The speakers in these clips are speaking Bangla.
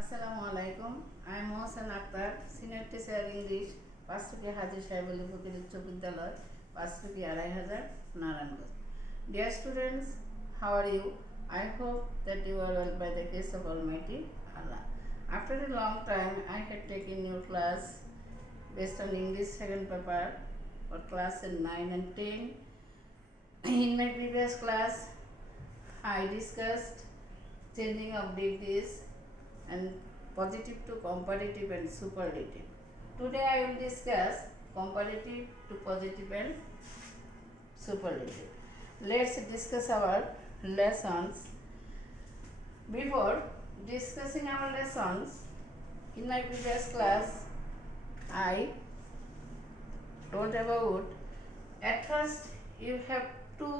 আসসালামু আলাইকুম। I am Mohsen Akhtar, Senior Teacher English, পাঁচটুকি হাজী সাহেব আলী ফকির উচ্চ বিদ্যালয়, পাঁচটুকি 2500, Narayanganj. Dear students, how are you? I hope that you are well by the grace of Almighty Allah. After a long time, I had taken your class based on English second paper for class 9 and 10. In my previous class, I discussed changing of degrees and positive to comparative and superlative. Today I will discuss comparative to positive and superlative. Let's discuss our lessons. Before discussing our lessons, in my previous class I told about at first you have to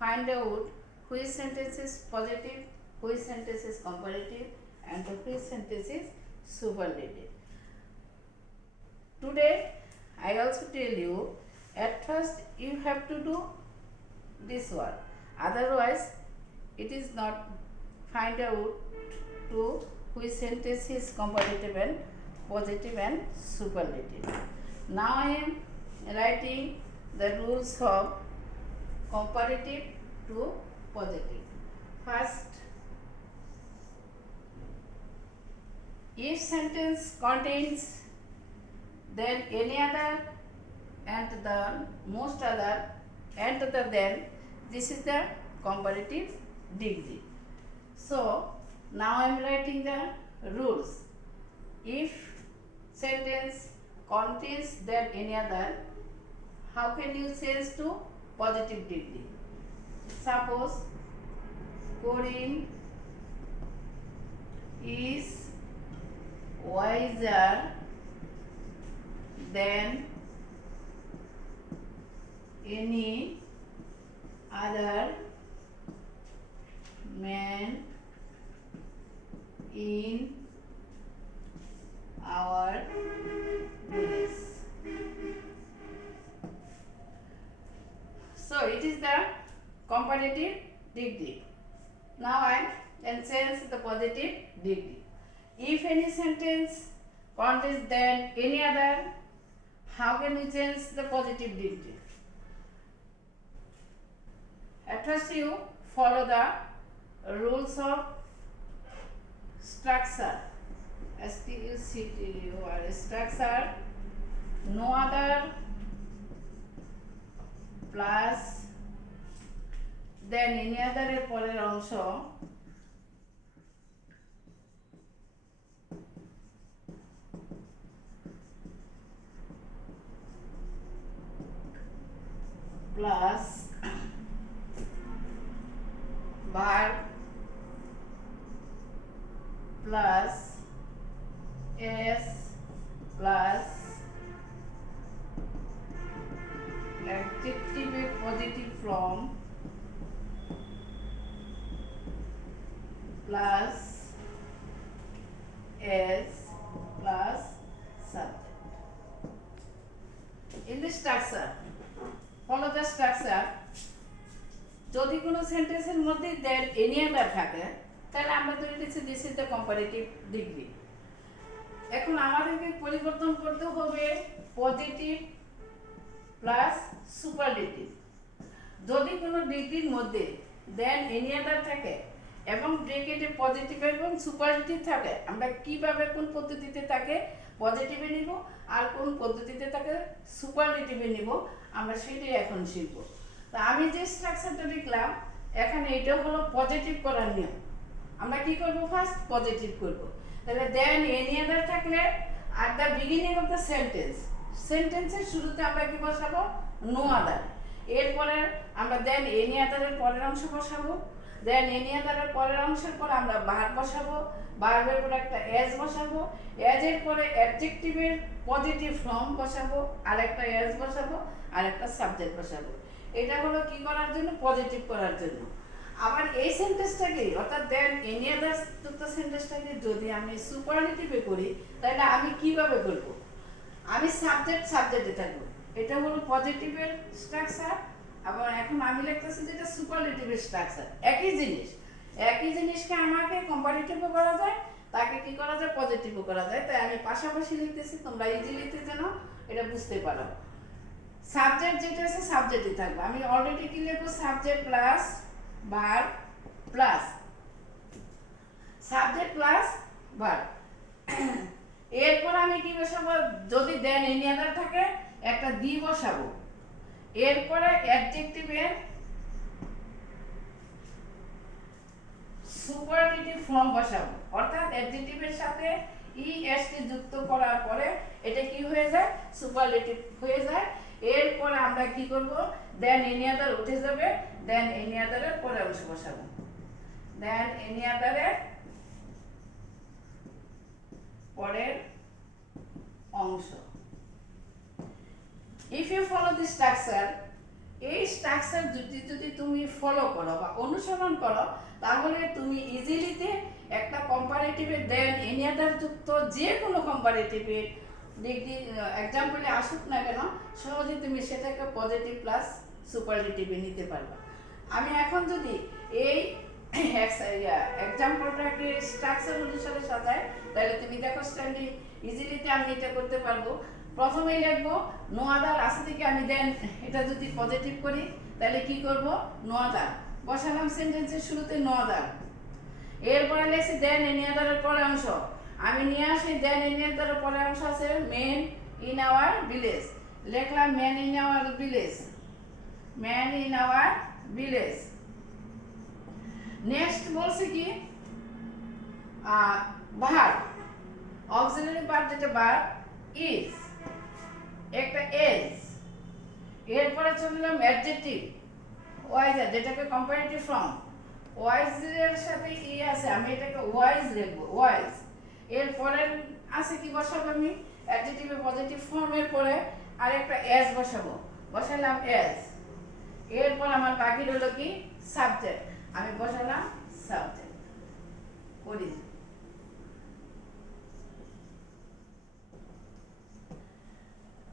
find out which sentence is positive, which sentence is comparative, and which sentence is superlative. Today I also tell you at first you have to do this one, otherwise it is not find out to which sentence is comparative and positive and superlative. Now I am writing the rules of comparative to positive. First, if sentence contains then any other and the most other and the then, this is the comparative degree. So now I am writing the rules. If sentence contains then any other, how can you change to positive degree? Suppose Corinne is wiser than any other man in our village. So it is the comparative degree. Now I can change the positive degree. If any sentence contains then any other, how can we change the positive degree? At first you follow the rules of structure. STUCTUR structure, no other plus then any other এর পরের অংশ plus verb plus s plus adjective positive form plus s plus subject. In the structure, follow the structure. যদি কোনো সেন্টেন্সের মধ্যে দেন এনি আদার থাকে তাহলে আমরা ধরে নিচ্ছি this is the comparative degree. এখন আমাদেরকে পরিবর্তন করতে হবে পজিটিভ প্লাস সুপারলেটিভ। যদি কোনো ডিগ্রির মধ্যে দেন এনি আদার থাকে এবং ব্র্যাকেটে পজিটিভ এবং সুপারলেটিভ থাকে, আমরা কিভাবে কোন পদ্ধতিতে থাকে পজিটিভে নিব আর কোন পদ্ধতিতে থাকে সুপারলেটিভে নিব, আমরা সেটাই এখন শিখব। তো আমি যে স্ট্রাকচারটা লিখলাম এখানে এটা হলো পজিটিভ করার নিয়ম। আমরা কি করব, ফার্স্ট পজিটিভ করব। তাহলে দেন এনি আদার থাকলে at the beginning of the sentence, সেন্টেন্সের শুরুতে আমরা কি বসাবো, নো আদার। এরপরে আমরা দেন এনি আদারের পরের অংশ বসাবো, দেন এনি আদারের পরের অংশের পর আমরা ভার্ব বসাবো, ভার্বের পরে একটা এজ বসাবো, এজের পরে অ্যাডজেক্টিভের পজিটিভ ফর্ম বসাবো, আর একটা এজ বসাবো, আর একটা সাবজেক্ট বসাবো। এটা হলো কি করার জন্য, পজিটিভ করার জন্য। আবার এই সেন্টেন্সটাকে অর্থাৎ দেন এনি আদার যুক্ত সেন্টেন্সটাকে যদি আমি সুপারলেটিভে করি তাহলে আমি কিভাবে করব, আমি সাবজেক্টে থাকবো। এটা হলো পজিটিভের স্ট্রাকচার, আবার এখন আমি লিখতেছি যেটা সুপারলেটিভ স্ট্রাকচার। একই জিনিসকে আমাকে কম্পারেটিভও করা যায়, তাকে কি করা যায়, পজিটিভও করা যায়। তাই আমি পাশাপাশি লিখতেছি, তোমরা ইজিলিতে যেন এটা বুঝতে পারো। সাবজেক্ট যেটা আছে সাবজেক্টই থাকবে। আমি অলরেডি কি লিখবো, subject plus verb plus subject plus verb. এরপর আমি কি বসাবো, যদি দেন এনি আদার থাকে একটা দি বসাবো। এরপরে অ্যাডজেক্টিভের সুপারলেটিভ ফর্ম বসাবো, অর্থাৎ অ্যাডজেক্টিভের সাথে ইএসটি যুক্ত করার পরে এটা কি হয়ে যায়, সুপারলেটিভ হয়ে যায়। এরপরে আমরা কি করব, দেন এনি আদার উঠে যাবে, দেন এনি আদারের পরে অংশ বসাবো, দেন এনি আদারের পরের অংশ। If you follow this structure, এই স্ট্রাকচার যদি তুমি ফলো করো বা অনুসরণ করো, তাহলে তুমি ইজিলিতে একটা কম্পারেটিভের দেন এনি আদার যুক্ত যে কোনো কম্পারেটিভের ডিগ্রি এক্সাম্পলে আসুক না কেন, সহজে তুমি সেটাকে পজিটিভ প্লাস সুপারলেটিভে নিতে পারবে। আমি এখন যদি এই এক্সাম্পলটাকে স্ট্রাকচার অনুসারে সাজাই, তাহলে তুমি দেখো স্ট্যান্ডিং ইজিলিতে আমি এটা করতে পারবো। প্রথমেই লিখবো নো আদার, আসে থেকে আমি দেন এটা যদি পজিটিভ করি তাহলে কি করব, নো আদার বসালাম সেন্টেন্সের শুরুতে, নো আদার। এরপরে লিখছি দেন এনি আদারের পরের অংশ, আমি নিয়ে আসি দেন এনি আদারের পরের অংশ আছে মেন ইন আওয়ার ভিলেজ, লিখলাম man in our village, man in our village. Next বলছে কি, ভার্ব, অক্সিলারি ভার্ব যেটা ভার্ব ইজ, একটা এজ। এরপরে চললাম অ্যাডজেক্টিভ ওয়াইজ, যেটাকে কম্পারেটিভ ফর্ম, ওয়াইজ এর সাথে ই আছে, আমি এটাকে ওয়াইজ লিখবো, ওয়াইজ। এরপরে আছে কি বসাবো, আমি অ্যাডজেক্টিভে পজিটিভ ফর্মের পরে আর একটা এজ বসাবো, বসালাম এজ। এরপর আমার বাকি রইল কি, সাবজেক্ট, আমি বসালাম সাবজেক্ট করি।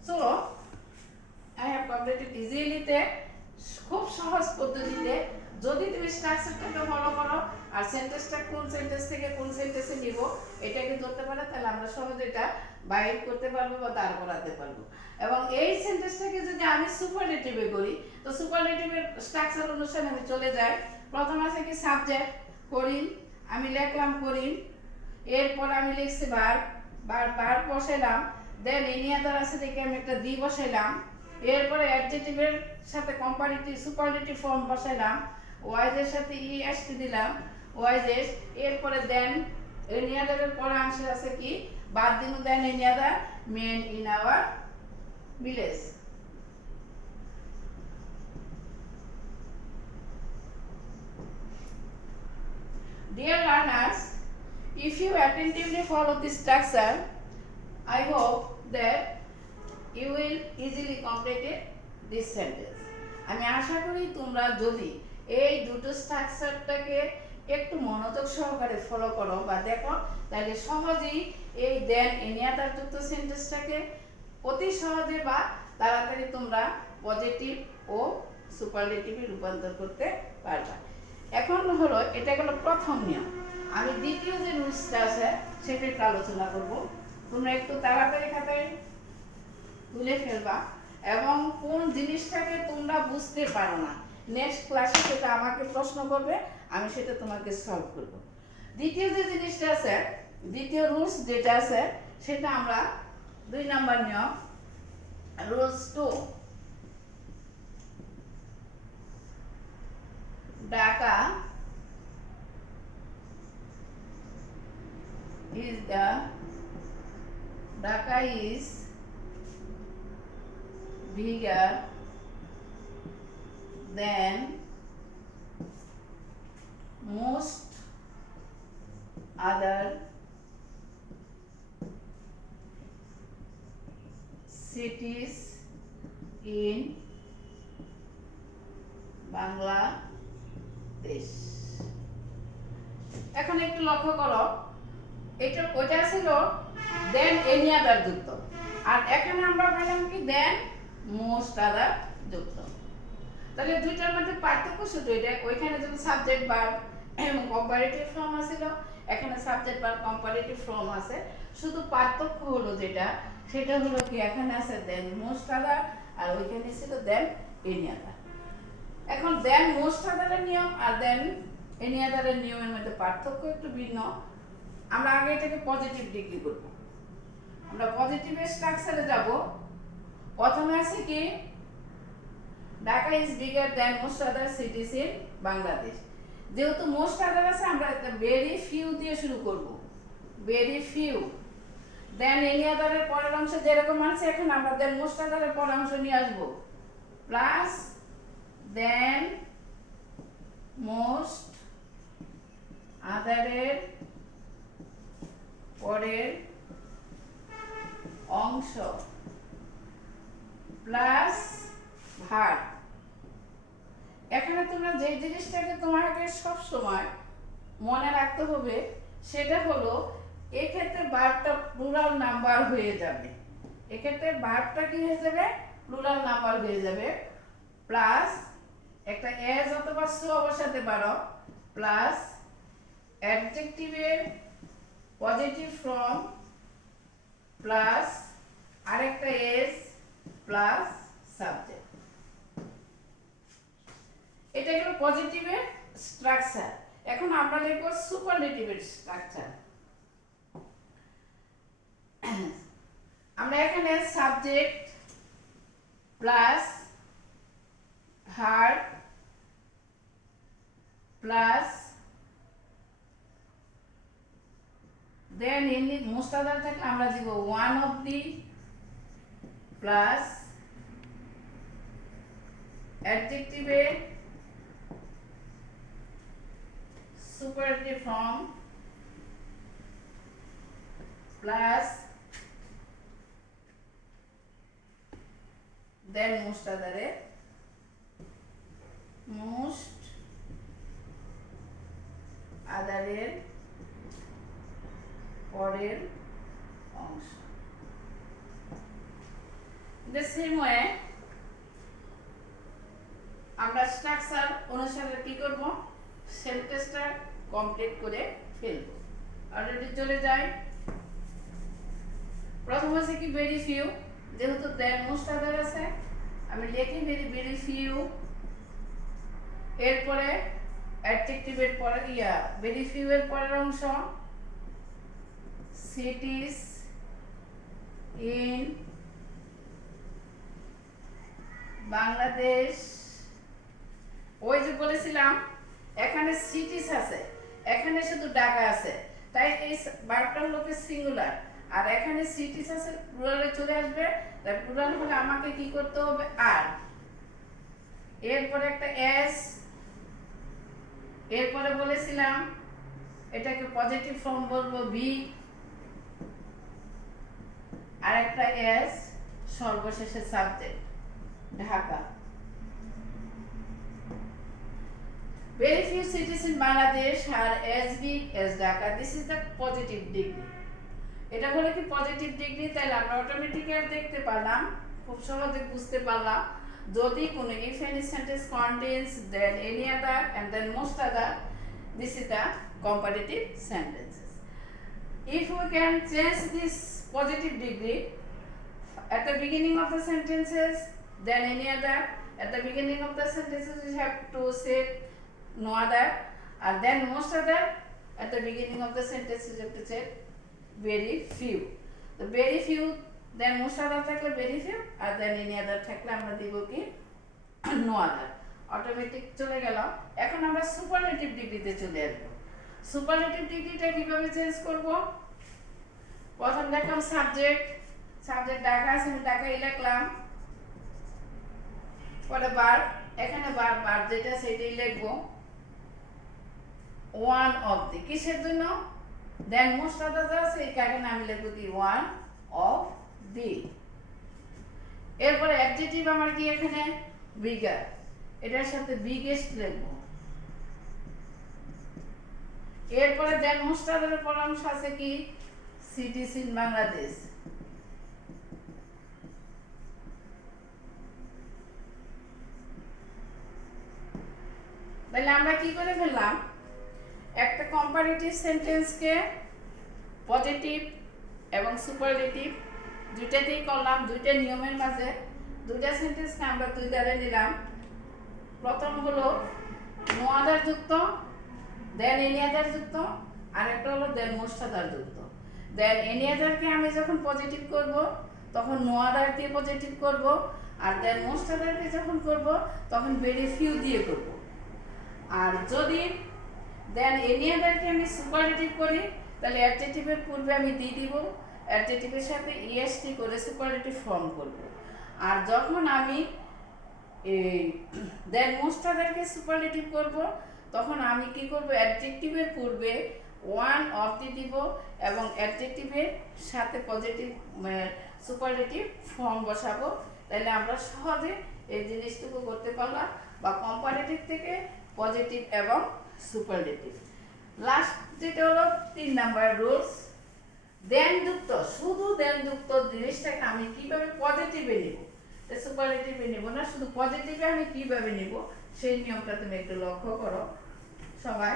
সো আই হ্যাভ কমপ্লিটেড ইজিলিতে, খুব সহজ পদ্ধতিতে। যদি তুমি স্ট্রাকচারটাকে ফলো করো আর সেন্টেন্সটা কোন সেন্টেন্স থেকে কোন সেন্টেন্সে নিব এটাকে ধরতে পারো, তাহলে আমরা সহজে এটা বাইর করতে পারবো বা দাঁড় করাতে পারবো। এবং এই সেন্টেন্সটাকে যদি আমি সুপারলেটিভে করি, তো সুপারলেটিভের স্ট্রাকচার অনুসারে আমি চলে যাই। প্রথম আছে কি সাবজেক্ট করিম, আমি লিখলাম করিম। এরপর আমি লিখছি ভার্ব, ভার্ব বসাইলাম, দেন এনি আদার আছে দেখে আমি একটা দি বসাইলাম। এরপরে অ্যাডজেক্টিভের সাথে কম্পারেটিভ সুপারলেটিভ ফর্ম বসাইলাম, ওয়াইজের সাথে ইএসটি দিলাম, ওয়াইজেস। এরপরে দেন এনি আদারের পরে অংশ আছে কি, বাদ দিন দেন any other men in our village. Dear learners, if you attentively follow this structure, I hope that you will easily complete this sentence. আমি আশা করি তোমরা যদি এই দুটো স্ট্রাকচারটাকে একটু মনোযোগ সহকারে ফলো করো বা দেখো, তাহলে সহজেই এই দেন এনি আদার যুক্ত সেন্টেন্সটাকে অতি সহজে বা তাড়াতাড়ি তোমরা পজিটিভ ও সুপারলেটিভে রূপান্তর করতে পারবে। এখন হলো এটা হলো প্রথম নিয়ম। আমি দ্বিতীয় যে রুলসটা আছে সেটা একটু আলোচনা করব। তোমরা একটু তাড়াতাড়ি খাতায় তুলে ফেলবা এবং কোন জিনিসটাকে তোমরা বুঝতে পারো না নেক্সট ক্লাসে সেটা আমাকে প্রশ্ন করবে, আমি সেটা তোমাকে সলভ করব। দ্বিতীয় যে জিনিসটা আছে, দ্বিতীয় রুলস যেটা আছে সেটা আমরা 2 নাম্বার নিয়ম, rules 2। Dhaka is bigger than most other cities in Bangladesh. এখন একটু লক্ষ্য করো, এটা ওটা ছিল দেন এনি আদার যুক্ত, আর এখানে আমরা পেলাম কি দেন মোস্ট আদার যুক্ত। তাহলে দুইটার মধ্যে পার্থক্য শুধু এটা, ওইখানে যেমন সাবজেক্ট ভার্ব এবং কম্পারেটিভ ফর্ম ছিল, এখানে সাবজেক্ট বা কম্পারেটিভ ফর্ম আছে, শুধু পার্থক্য হলো যেটা সেটা হলো কি এখানে আছে দেন মোস্ট আদার আর ওইখানে ছিল দেন এনি আদার। এখন দেন মোস্ট আদারের নিয়ম আর দেন এনি আদারের নিয়মের মধ্যে পার্থক্য একটু ভিন্ন। আমরা আগে এটাকে পজিটিভ ডিগ্রি করব। আমরা পজিটিভের স্ট্রাকচারে যাব। প্রথমে আছে কি Dhaka is bigger than most other cities in Bangladesh. যেহেতু মোস্ট আদার আছে আমরা ভেরি ফিউ দিয়ে শুরু করব, ভেরি ফিউ। দেন এনি আদারের পরের অংশ যেরকম আছে এখন আমরা দেন মোস্ট আদারের পরের অংশ নিয়ে আসবো, প্লাস দেন মোস্ট আদারের পরের অংশ প্লাস ভার্ব। এখানে তোমরা যে জিনিসটাকে তোমাকে সব সময় মনে রাখতে হবে সেটা হলো এক্ষেত্রে ভার্বটা প্লুরাল নাম্বার হয়ে যাবে। এক্ষেত্রে ভার্বটা কি হয়ে যাবে? প্লুরাল নাম্বার হয়ে যাবে, প্লাস একটা এজ অথবা সো বসাতে পারো, প্লাস অ্যাডজেক্টিভের পজিটিভ ফর্ম প্লাস আরেকটা এজ প্লাস সাবজেক্ট। এটা হলো পজিটিভের স্ট্রাকচার। এখন আমরা লিখব সুপারলেটিভের স্ট্রাকচার। আমরা এখানে subject plus verb plus then any most other থাকলে আমরা দিব ওয়ান অফ দি প্লাস অ্যাডজেক্টিভে superlative form plus then most আদারে মোস্ট আদারের পরের অংশ। The same way আমরা স্ট্রাকচার অনুসারে কি করব, সেন্টেন্সটা কমপ্লিট করে ফেলব। অলরেডি চলে যাই। প্রথম আছে কি ভেরি ফিউ, যেহেতু দেন মোস্ট আদার আছে আমি লিখি ভেরি ফিউ। এরপরে অ্যাডজেক্টিভের পরে ভেরি ফিউ এর পরের অংশ cities in বাংলাদেশ। ওই যে বলেছিলাম এখানে সিটিস আছে, এখানে শুধু ঢাকা আছে, তাই এই ভার্বটা হলো কি সিঙ্গুলার, আর এখানে সিটিস আছে প্লুরালে চলে আসবে। তাই প্লুরাল হলে আমাকে কি করতে হবে আর, এরপরে একটা এস, এরপরে বলেছিলাম এটাকে পজিটিভ ফর্ম বলবো বি, আর একটা এস, সর্বশেষে subject Dhaka. Very few cities in Bangladesh are as big as Dhaka. This is the positive degree. এটা হলো কি পজিটিভ ডিগ্রি, তাহলে আমরা অটোমেটিক্যালি দেখতে পারলাম, খুব সহজে বুঝতে পারলাম যদি কোনো if any sentence contains then any other and then most other, this is the comparative sentences. If we can change this positive degree at the beginning of the sentences then any other, at the beginning of the sentences we have to say no other, and then most other, at the beginning of the sentences you have to say very few. The very few then most other থাকলে very few, আর then any other থাকলে আমরা দিব কি no other। অটোমেটিক চলে গেল। এখন আমরা সুপারলেটিভ ডিগ্রিতে চলে আসব। সুপারলেটিভ ডিগ্রিটা কিভাবে চেঞ্জ করব? প্রথম দেখলাম সাবজেক্ট, সাবজেক্ট ঢাকা আছে আমি ঢাকাই লিখলাম, পরে ভার্ব, এখানে ভার্ব যেটা সেটাই লিখবো ওয়ান অফ দি, কিসের জন্য দেন মোস্ট আদার আছে এই কারণে আমি লিখবো কি ওয়ান অফ দি। এরপরে অ্যাডজেক্টিভ আমার কি এখানে বিগার, এটার সাথে বিগেস্ট লিখবো। এরপরে দেন মোস্ট আদারের পর অংশ আছে কি সিটিজ ইন বাংলাদেশ। তাহলে আমরা কি করে ফেললাম, একটা কম্পারেটিভ সেন্টেন্সকে পজিটিভ এবং সুপারলেটিভ দুইটাতেই করলাম, দুইটা নিয়মের মাঝে দুইটা সেন্টেন্সকে আমরা দুই দ্বারা নিলাম। প্রথম হলো নো আদার যুক্ত, দেন এনি আদার যুক্ত, আর একটা হলো দেন মোস্ট আদার যুক্ত। দেন এনি আদারকে আমি যখন পজিটিভ করব তখন নো আদার দিয়ে পজিটিভ করব, আর দেন মোস্ট আদারকে যখন করব তখন ভেরি ফিউ দিয়ে করব। আর যদি দেন এনি আদারকে আমি সুপারলেটিভ করি তাহলে অ্যাডজেক্টিভের পূর্বে আমি দিয়ে দিব, অ্যাডজেক্টিভের সাথে ইএসটি করে সুপারলেটিভ ফর্ম করব। আর যখন আমি এই দেন মোস্ট আদারকে সুপারলেটিভ করব তখন আমি কি করব, অ্যাডজেক্টিভের পূর্বে ওয়ান অফ দিয়ে দিব এবং অ্যাডজেক্টিভের সাথে পজিটিভ সুপারলেটিভ ফর্ম বসাবো। তাহলে আমরা সহজে এই জিনিসটুকু করতে পারলাম, বা কম্পারেটিভ থেকে পজিটিভ এবং সুপারলেটিভ। লাস্ট যেটা হলো 3 নাম্বার রুলস, দেন যুক্ত, শুধু দেন যুক্ত জিনিসটাকে আমি কিভাবে পজিটিভে নিব, সুপারলেটিভে নিব না, শুধু পজিটিভে আমি কিভাবে নিব সেই নিয়মটা তুমি একটু লক্ষ্য করো সবাই।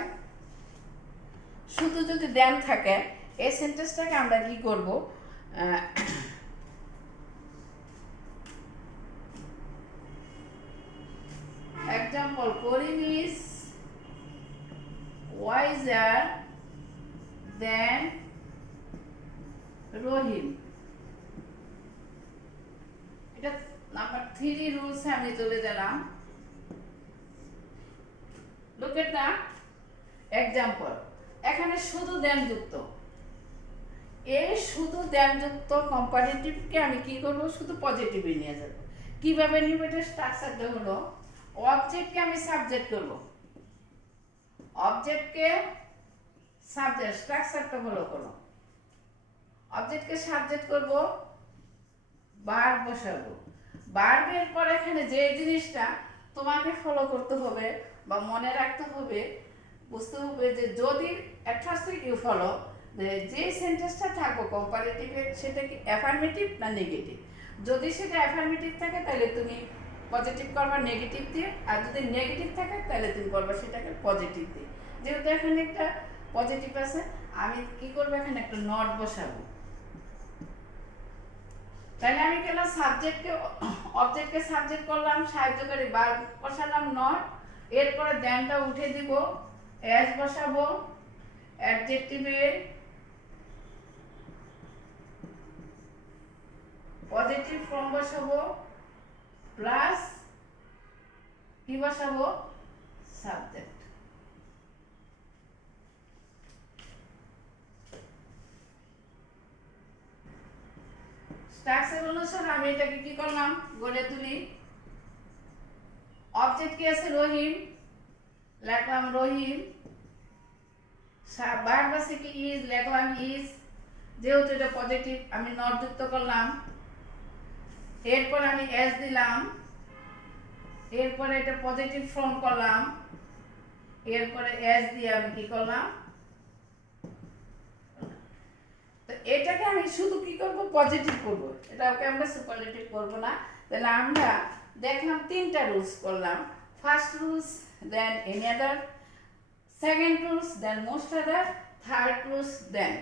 শুধু যদি দেন থাকে এই সেন্টেন্সটাকে আমরা কি করব, example Karim is wiser than রহিম। এটা নাম্বার 3 রুলসে আমি চলে গেলাম। লুক এট দ্য এক্সাম্পল, এখানে শুধু দেন যুক্ত, এই শুধু দেন যুক্ত কম্পারেটিভকে আমি কি করব, শুধু পজিটিভে নিয়ে যাব। কিভাবে নিব, এটা স্ট্রাকচারটা হলো অবজেক্টকে আমি সাবজেক্ট করব, অবজেক্টকে সাবজেক্ট, স্ট্রাকচারটা হলো কোনো অবজেক্টকে সাবজেক্ট করব, ভার্ব বসাবো, ভার্বের পর এখানে যে জিনিসটা তোমাকে ফলো করতে হবে বা মনে রাখতে হবে, বুঝতে হবে যে যদি এট ফার্স্ট ইউ ফলো যে সেন্টেন্সটা থাকবো কম্পারেটিভে সেটা কি অ্যাফার্মেটিভ না নেগেটিভ। যদি সেটা অ্যাফার্মেটিভ থাকে তাহলে তুমি পজিটিভ করবা নেগেটিভ দিয়ে, আর যদি নেগেটিভ থাকে তাহলে তুমি করবা সেটাকে পজিটিভ দিয়ে। যেহেতু এখানে একটা পজিটিভ আছে আমি কি করবো, এখানে একটা নট বসাবো। তাহলে আমি গেলাম সাবজেক্টকে, অবজেক্টকে সাবজেক্ট করলাম, সাহায্যকারী ভার্ব বসালাম নট, এরপরে দেনটা উঠে দিব, অ্যাজ বসাবো, অ্যাডজেক্টিভে পজিটিভ ফর্ম বসাবো, প্লাস কি বসাবো, সাবজেক্ট। স্ট্রাকচার অনুসারে আমি এটাকে কি করলাম, গড়ে তুলি। অবজেক্ট কি আছে, রহিম, লিখলাম রহিম। ভার্ব আছে কি ইজ, লিখলাম ইজ, যেহেতু এটা পজিটিভ আমি নট যুক্ত করলাম। এরপর আমি এস দিলাম, এরপরে এটা পজিটিভ ফর্ম করলাম, এরপরে এস দিয়ে আমি কি করলাম, তো এটাকে আমি শুধু কি করব, পজিটিভ করব, এটাকে আমরা সুপারলেটিভ করব না। তাহলে আমরা দেখলাম 3টা রুলস করলাম। First rules then any other, second rules then most other, third rules then.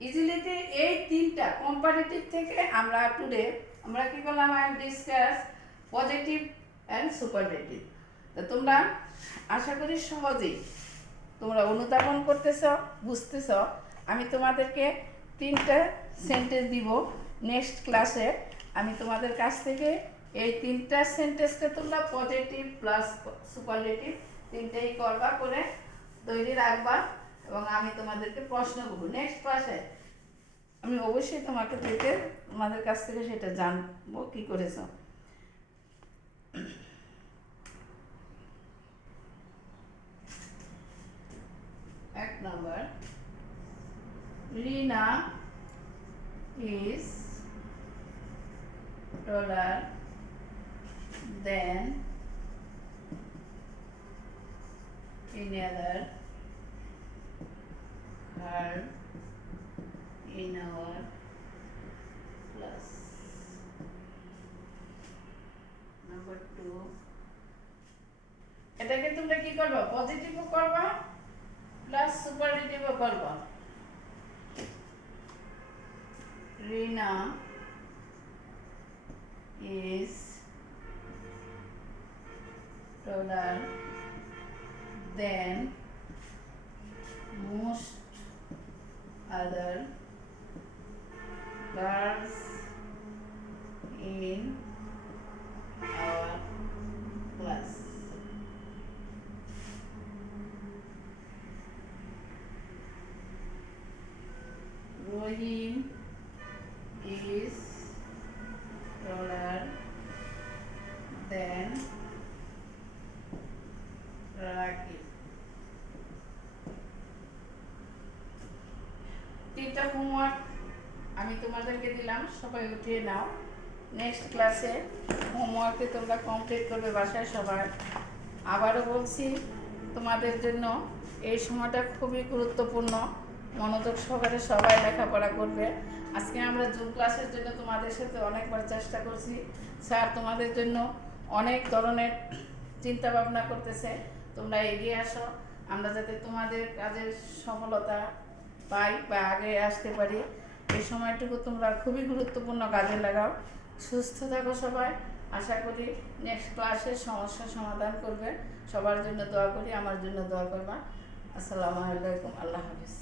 ইজিলিতে এই 3টা কম্পারেটিভ থেকে আমরা টুডে আমরা কি করলাম, I discuss positive and superlative. তো তোমরা আশা করি সহজেই তোমরা অনুধাবন করতেছ, বুঝতেছ। আমি তোমাদেরকে 3টা সেন্টেন্স দিব নেক্সট ক্লাসে। আমি তোমাদের কাছ থেকে এই 3টা সেন্টেন্সকে তোমরা পজিটিভ প্লাস সুপারলেটিভ 3টাই করবা, করে তৈরি রাখবা, এবং আমি তোমাদেরকে প্রশ্ন করব নেক্সট ক্লাসে। আমি অবশ্যই তোমাদের কাছ থেকে সেটা জানবো কি করেছ। এক number, Rina is taller than any other girl in our class. Number 2, এটাকে তোমরা কি করবা, পজিটিভও করবা প্লাস সুপারলেটিভ করব। রিনা is taller than most other girls in our class. Rohim is taller than Rakib. তিনটা হোমওয়ার্ক আমি তোমাদেরকে দিলাম, সবাই উঠিয়ে নাও। নেক্সট ক্লাসে হোমওয়ার্কে তোমরা কমপ্লিট করবে বাসায় সবাই। আবারও বলছি, তোমাদের জন্য এই সময়টা খুবই গুরুত্বপূর্ণ। মনোযোগ সহকারে সবাই লেখাপড়া করবে। আজকে আমরা জুম ক্লাসের জন্য তোমাদের সাথে অনেকবার চেষ্টা করছি। স্যার তোমাদের জন্য অনেক ধরনের চিন্তা ভাবনা করতেছে, তোমরা এগিয়ে আসো, আমরা যাতে তোমাদের কাজের সফলতা পাই বা আগে আসতে পারি। এই সময়টুকু তোমরা খুবই গুরুত্বপূর্ণ কাজে লাগাও। সুস্থ থাকো সবাই। আশা করি নেক্সট ক্লাসে সমস্যার সমাধান করবে। সবার জন্য দোয়া করি, আমার জন্য দোয়া করবা। আসসালামু আলাইকুম, আল্লাহ হাফিজ।